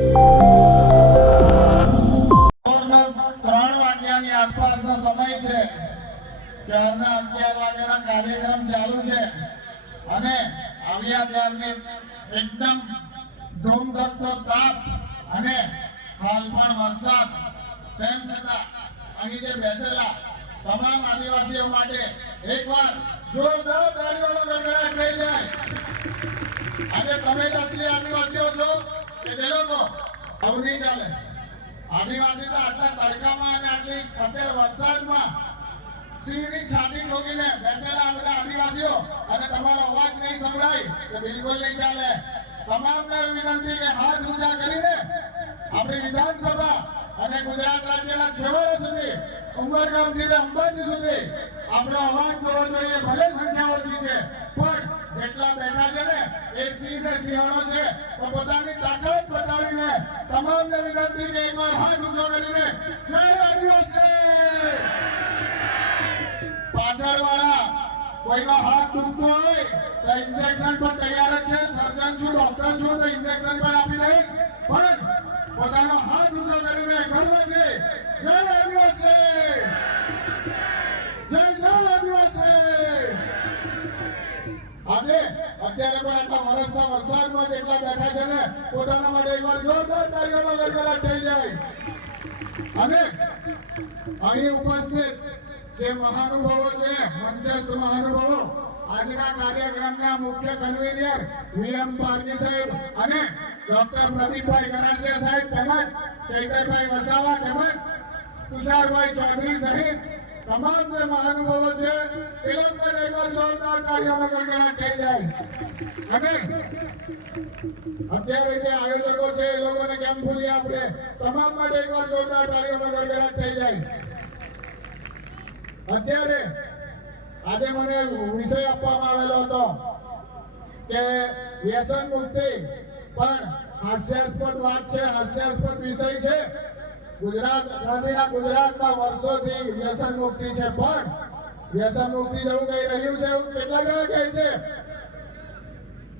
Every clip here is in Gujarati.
3 વાગ્યાની આસપાસનો સમય છે. ત્યારના 11 વાગ્યાના કાર્યક્રમ ચાલુ છે અને આવ્યા ત્યારની એકદમ ધૂમધકતો તાપ અને હાલ પણ વરસાદ, તેમ છતાં અહીં જે બેસેલા તમામ આદિવાસીઓ માટે એકવાર જોરદાર તાળીઓનો ગડગડાટ થઈ જાય. આજે તમે જ અસલી આદિવાસીઓ છો કે જે લોકો આવું નહીં ચાલે. આદિવાસી તો આટલા તડકામાં અને આટલી અત્યારે વરસાદમાં સિંહની છાતી ઠોકીને બેસેલા બધા આદિવાસીઓ અને તમારો અવાજ નહીં સંભળાય તો બિલકુલ નહીં ચાલે. તમામને વિનંતી કે હાથ ઊંચા કરીને આપણી વિધાનસભા અને ગુજરાત રાજ્યના છેવાડા સુધી ઉમરગામથી અંબાજી સુધી આપણો અવાજ જોવો જોઈએ. ભલે સંખ્યા ઓછી છે પણ જેટલા બેઠા છે ને એ સિંહ ને સિંહણો છે, તો પોતાની તાકાત બતાવીને તમામને વિનંતી કે એકવાર હાથ ઊંચો કરીને જય આદિવાસી. પાછળ વાળા કોઈનો હાથ દુખતો હોય તો ઇન્જેક્શન પણ તૈયાર જ છે. સર્જન છું, ડોક્ટર છું, તો ઇન્જેક્શન પણ આપી દઈશ. પણ પોતાનો હાથ ઊંચો કરીને ગર્વથી જય આદિવાસી, જય જય આદિવાસી. આજે અત્યારે પણ આટલા વરસના વરસાદમાં જેટલા બેઠા છે ને પોતાના માટે એકવાર જોરદાર તાળીઓનો ગડગડાટ થઈ જાય. અને અહીં ઉપસ્થિત જે મહાનુભાવો છે, મંચસ્થ મહાનુભાવો, આજના કાર્યક્રમના મુખ્ય કન્વીનર વીએમ પારગી સાહેબ અને ડોક્ટર પ્રદીપભાઈ ગરાસિયા સાહેબ તેમજ ચૈતરભાઈ વસાવા તેમજ તુષારભાઈ ચૌધરી સહિત તમામ જે મહાનુભાવો છે એ લોકોને એકવાર જોરદાર તાળીઓનો ગડગડાટ થઈ જાય. અને અત્યારે જે આયોજકો છે એ લોકોને કેમ ભૂલીએ આપણે, તમામ માટે એકવાર જોરદાર તાળીઓનો ગડગડાટ થઈ જાય. અત્યારે આજે મને વિષય આપવામાં આવેલો હતો કે વ્યસન મુક્તિ પણ હાસ્યાસ્પદ વાત છે, હાસ્યાસ્પદ વિષય છે. ગુજરાતમાં વર્ષોથી વ્યસન મુક્તિ છે, પણ વ્યસન મુક્તિ જેવું કહી રહ્યું છે એવું કેટલા જણા કહે છે?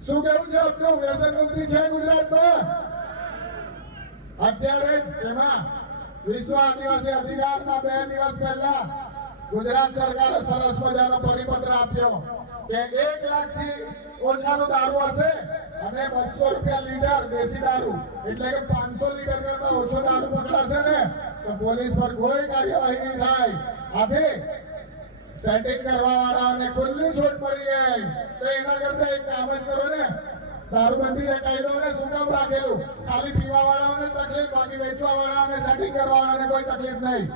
શું કેવું છે આપનું? વ્યસન મુક્તિ છે ગુજરાતમાં? અત્યારે જ એમાં વિશ્વ આદિવાસી અધિકારના 2 દિવસ પહેલા ગુજરાત સરકારે સરસ મજાનો પરિપત્ર આપ્યો કે 1 લાખથી ઓછાનો દારૂ હશે અને 200 રૂપિયા લીટર દેશી દારૂ, એટલે કે 500 લીટર કરતા ઓછો દારૂ પકડાશે ને તો પોલીસ પર કોઈ કાર્યવાહી નહીં થાય. આથી સેટિંગ કરવા વાળાને ખુલ્લી છૂટ મળી ગઈ. તો એના કરતા એક કામ જ કરો ને, દારૂબંધી કાયદોને શું કામ રાખેલું? ખાલી પીવા વાળાઓને તકલીફ, બાકી વેચવા વાળાને, સેટિંગ કરવા વાળાને કોઈ તકલીફ નહીં.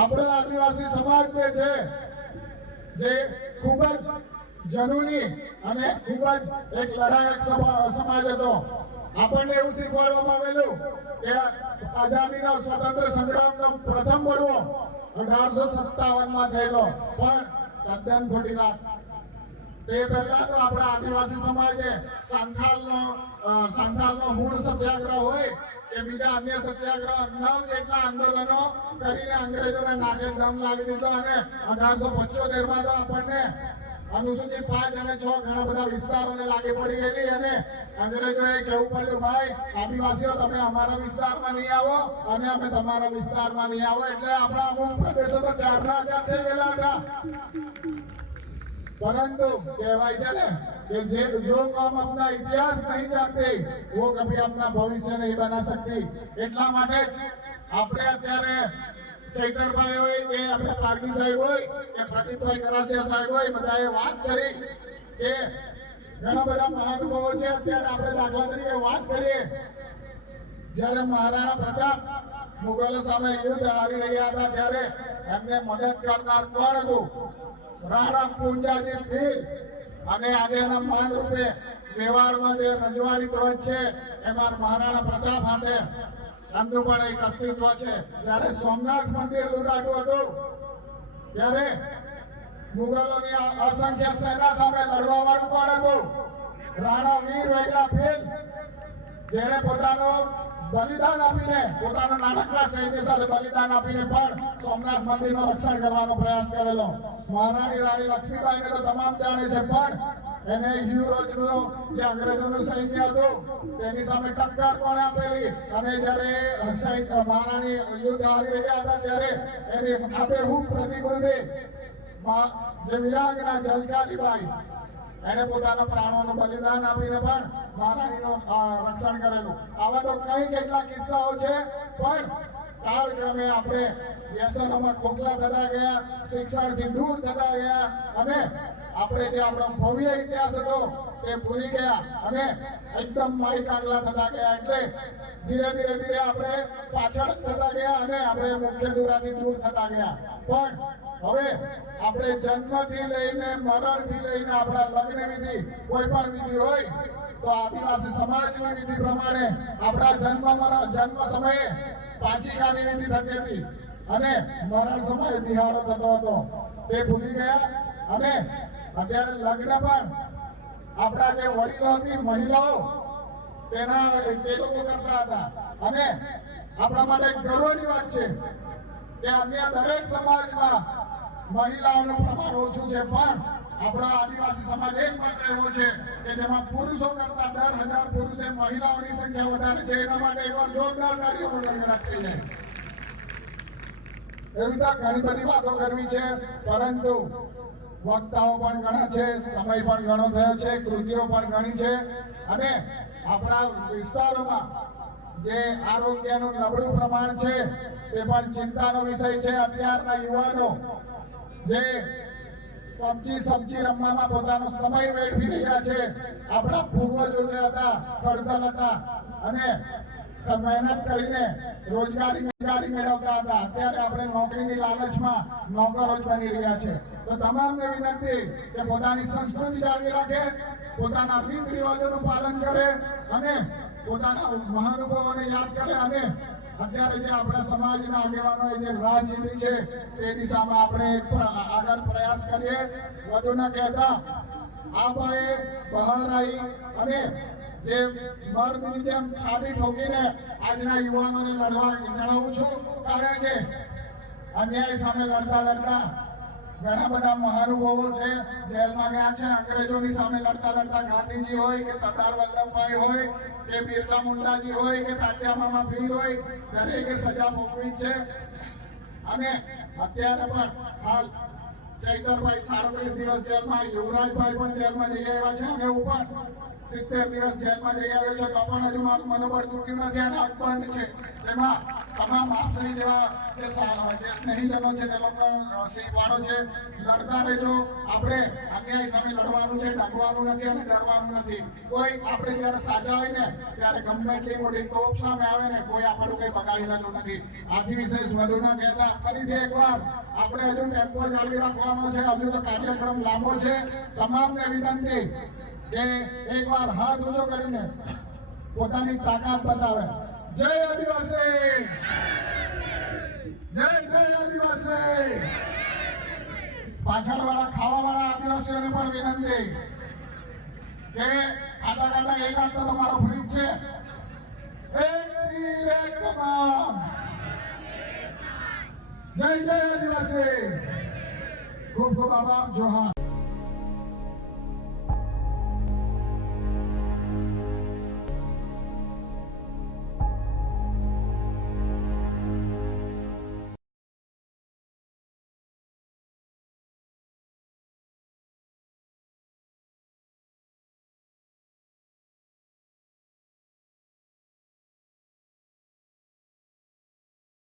આપણો આદિવાસી સમાજ જે છે, જે ખૂબ જ જનૂની અને ખૂબ જ એક લડાયક સમાજ હતો. આપણને એવું શીખવાડવામાં આવેલું કે આઝાદીનો સ્વતંત્ર સંગ્રામનો પ્રથમ બળવો 1857માં થયેલો, પણ તદ્દન ખોટી વાત. તે પહેલા તો આપણા આદિવાસી સમાજે સાંથાલનો મૂળ સત્યાગ્રહ હોય કે બીજા અન્ય સત્યાગ્રહ 9 જેટલા આંદોલનો કરીને અંગ્રેજોને નાકે દમ લાવી દીધો. અને 1875માં તો આપણને અનુસૂચિત 5 અને 6 ઘણા બધા વિસ્તારોને લાગી પડી ગયેલી અને અંગ્રેજોએ કહેવું પડ્યું, ભાઈ આદિવાસીઓ તમે અમારા વિસ્તારમાં નહીં આવો અને અમે તમારા વિસ્તારમાં નહીં આવો. એટલે આપણા અમુક પ્રદેશો તો 4ના આઝાદ થઈ ગયેલા હતા. परंतु कहवाय છે ને કે जो कौम अपना इतिहास नहीं जानती वो कभी अपना भविष्य नहीं बना सकती. એટલા માટે જ આપણે અત્યારે ચૈતરભાઈ હોય કે આપણે પારગી સાહેબ હોય કે પ્રદીપભાઈ ગરાસિયા સાહેબ હોય, બધાએ વાત કરી કે ઘણા બધા મહાનુભાવો છે. અત્યારે આપણે દાખલા તરીકે વાત કરીએ, જ્યારે મહારાણા પ્રતાપ મુગલો સામે યુદ્ધ હારી રહ્યા હતા ત્યારે એમને મદદ કરનાર કોણ હતું? રાણા પૂંજાજી ભીલ. અને આજે એના માન રૂપે મેવાડમાં જે રજવાડી ધ્વજ છે એમાં મહારાણા પ્રતાપ હાથે એમનું પણ એક અસ્તિત્વ છે. જ્યારે સોમનાથ મંદિર લૂંટાતું હતું ત્યારે મુગલોની અસંખ્ય સેના સામે લડવા વાળું કોણ હતું? રાણા વીર વેગડા ભીલ, જેણે પોતાનો બલિદાન આપીને, પોતાના નાનકડા સૈન્ય સાથે બલિદાન આપીને પણ સોમનાથ મંદિરનું રક્ષણ કરવાનો પ્રયાસ કરેલો. મહારાણી રાણી લક્ષ્મીબાઈને તો તમામ જાણે છે, પણ એને યુરોજનો જે અંગ્રેજોનું સૈન્ય હતું તેની સામે ટક્કર કોણે આપેલી અને જ્યારે મહારાણી યુદ્ધ હારી રહ્યા હતા ત્યારે એની આબેહૂબ પ્રતિકૃતિ જે વીરાંગના ઝલકારીબાઈ એને પોતાના પ્રાણોનું બલિદાન આપીને પણ મહારાણીનું રક્ષણ કરેલું. આવા તો કઈ કેટલા કિસ્સાઓ છે, પણ કાળક્રમે આપણે વ્યસનોમાં ખોખલા થતા ગયા, શિક્ષણથી દૂર થતા ગયા અને આપણે જે આપણો ભવ્ય ઇતિહાસ હતો તે ભૂલી ગયા અને એકદમ માઈ કાગલા થતા ગયા. એટલે ધીરે ધીરે આપણે પાછળ થતા ગયા અને આપણે મુખ્ય દોરાથી દૂર થતા ગયા. પણ હવે આપણે જન્મથી લઈને મરણથી લઈને આપણા લગ્ન વિધિ કોઈ પણ વિધિ હોય તો આદિવાસી સમાજની વિધિ પ્રમાણે આપણા જન્મ સમયે પાંચિકાની વિધિ થતી હતી અને મરણ સમયે દિહાડો થતો હતો. તે ભૂલી ગયા અને અત્યારે લગ્ન પણ આપણા જે વડીલો હતી મહિલાઓ તે લોકો કરતા હતા. અને આપણા માટે ગર્વની વાત છે કે અન્ય દરેક સમાજમાં મહિલાઓનું પ્રમાણ ઓછું છે, પણ આપણા આદિવાસી સમાજ એકમાત્ર એવો છે કે જેમાં પુરુષો કરતા 10,000 પુરુષે મહિલાઓની સંખ્યા વધારે છે. એના માટે એકવાર જોરદાર તાળીઓનો ગણગણાટ થઈ જાય. એવી તો ઘણી બધી વાતો કરવી છે, પરંતુ વક્તાઓ પણ ઘણા છે, સમય પણ ઘણો થયો છે, કૃતિઓ પણ ઘણી છે અને આપણા વિસ્તારોમાં જે આરોગ્યનું નબળું પ્રમાણ છે તે પણ ચિંતાનો વિષય છે. અત્યારના યુવાનો જે પબજી સબજી રમવામાં પોતાનો સમય વેડફી રહ્યા છે. આપણા પૂર્વજો જે હતા ખડતલ હતા અને મહેનત કરીને રોજગારી મેળવતા હતા, અત્યારે આપણે નોકરીની લાલચમાં નોકરો જ બની રહ્યા છે. તો તમામને વિનંતી કે પોતાની સંસ્કૃતિ જાળવી રાખે, પોતાના રીત રિવાજોનું પાલન કરે અને પોતાના મહાનુભાવોને યાદ કરે અને અત્યારે જે આપણા સમાજના આગેવાનોએ જે રાહ ચીંધી છે તે દિશામાં આપણે આગળ પ્રયાસ કરીએ. વધુ ન કહેતા આ ભાઈએ બહાર આવી અને જે મર્દની જેમ છાતી ઠોકીને આજના યુવાનોને લડવા જણાવું છું, કારણ કે અન્યાય સામે લડતા ઘણા બધા મહાનુભાવો છે જેલમાં ગયા છે. અંગ્રેજોની સામે લડતા ગાંધીજી હોય કે સરદાર વલ્લભભાઈ હોય કે બિરસા મુંડાજી હોય કે તાત્યા મામા પીર હોય, દરેકે સજા ભોગવી છે. અને અત્યારે પણ હાલ ચૈતરભાઈ 37 દિવસ જેલમાં, યુવરાજભાઈ પણ જેલમાં જઈ આવ્યા છે અને હું પણ 70 દિવસ જેલમાં જઈ આવ્યો છે, તો પણ હજુ મારું મનોબળ તૂટ્યું નથી અને અકબંધ છે. તેમાં તમામ આપશ્રી જેવા જે સ્નેહીજનો છે તે લોકો સિંહવાળો છે. લડતા રહેજો. આપણે અન્યાય સામે લડવાનું છે, ડગવાનું નથી અને ડરવાનું નથી. કોઈ આપણે જ્યારે સાચા હોય ને ત્યારે ગમે એટલી મોટી તોપ સામે આવે ને કોઈ આપણું કઈ બગાડી લેતું નથી. આથી વિશેષ વધુ ન કહેતા ફરીથી એકવાર આપણે હજુ ટેમ્પો જાળવી રાખવાનો છે. હજુ તો કાર્યક્રમ લાંબો છે. તમામને વિનંતી કે એકવાર હાથ ઊંચો કરીને પોતાની તાકાત બતાવે. જય આદિવાસી, જય આદિવાસી. પાછળ વાળા ખાવા વાળા આદિવાસીઓને પણ વિનંતી કે ખાતા એક હાથ તો તમારો ફ્રીજ છે. એક તીર એક કમાન. જય આદિવાસી. ખૂબ ખૂબ આભાર. જોહાર.